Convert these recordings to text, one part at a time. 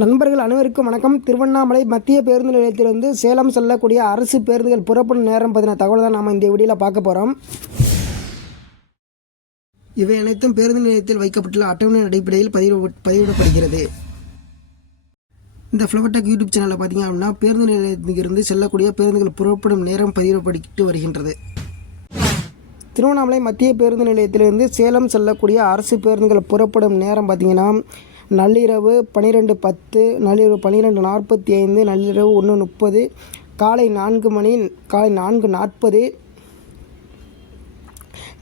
நண்பர்கள் அனைவருக்கும் வணக்கம். திருவண்ணாமலை மத்திய பேருந்து நிலையத்திலிருந்து சேலம் செல்லக்கூடிய அரசு பேருந்துகள் புறப்படும் நேரம் பற்றின தகவல் தான் நாம் இந்த வீடியோவில் பார்க்க போகிறோம் இவை அனைத்தும் பேருந்து நிலையத்தில் வைக்கப்பட்டுள்ள அட்டவணை அடிப்படையில் பதிவு பதிவிடப்படுகிறது. இந்த ஃப்ளவர்டெக் யூடியூப் சேனலில் பார்த்தீங்க அப்படின்னா பேருந்து நிலையத்திலிருந்து செல்லக்கூடிய பேருந்துகள் புறப்படும் நேரம் பதிவிடப்பட்டு வருகின்றது. திருவண்ணாமலை மத்திய பேருந்து நிலையத்திலிருந்து சேலம் செல்லக்கூடிய அரசு பேருந்துகள் புறப்படும் நேரம் பார்த்தீங்கன்னா நள்ளிரவு பன்னிரெண்டு பத்து நள்ளிரவு பன்னிரெண்டு நாற்பத்தி ஐந்து நள்ளிரவு ஒன்று முப்பது காலை நான்கு மணி காலை நான்கு நாற்பது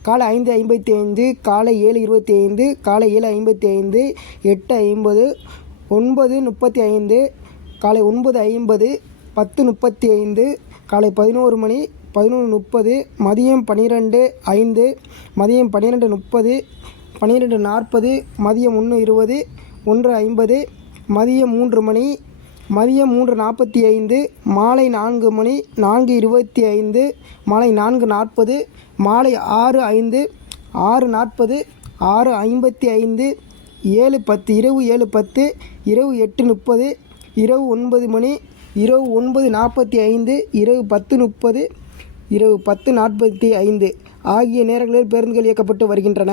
காலை ஐந்து ஐம்பத்தி ஐந்து காலை ஏழு இருபத்தி ஐந்து காலை ஏழு ஐம்பத்தி ஐந்து எட்டு ஐம்பது ஒன்பது முப்பத்தி ஐந்து காலை ஒன்பது ஐம்பது பத்து முப்பத்தி ஐந்து காலை பதினோரு மணி பதினொன்று முப்பது மதியம் பன்னிரெண்டு ஐந்து மதியம் பன்னிரெண்டு முப்பது பன்னிரெண்டு நாற்பது மதியம் ஒன்று இருபது ஒன்று ஐம்பது மதியம் மூன்று மணி மதியம் மூன்று நாற்பத்தி ஐந்து மாலை நான்கு மணி நான்கு இருபத்தி ஐந்து மாலை நான்கு நாற்பது மாலை ஆறு ஐந்து ஆறு நாற்பது ஆறு ஐம்பத்தி ஐந்து ஏழு பத்து இரவு ஏழு பத்து இரவு எட்டு முப்பது இரவு ஒன்பது மணி இரவு ஒன்பது நாற்பத்தி ஐந்து இரவு பத்து முப்பது இரவு பத்து நாற்பத்தி ஐந்து ஆகிய நேரங்களில் பேருந்துகள் இயக்கப்பட்டு வருகின்றன.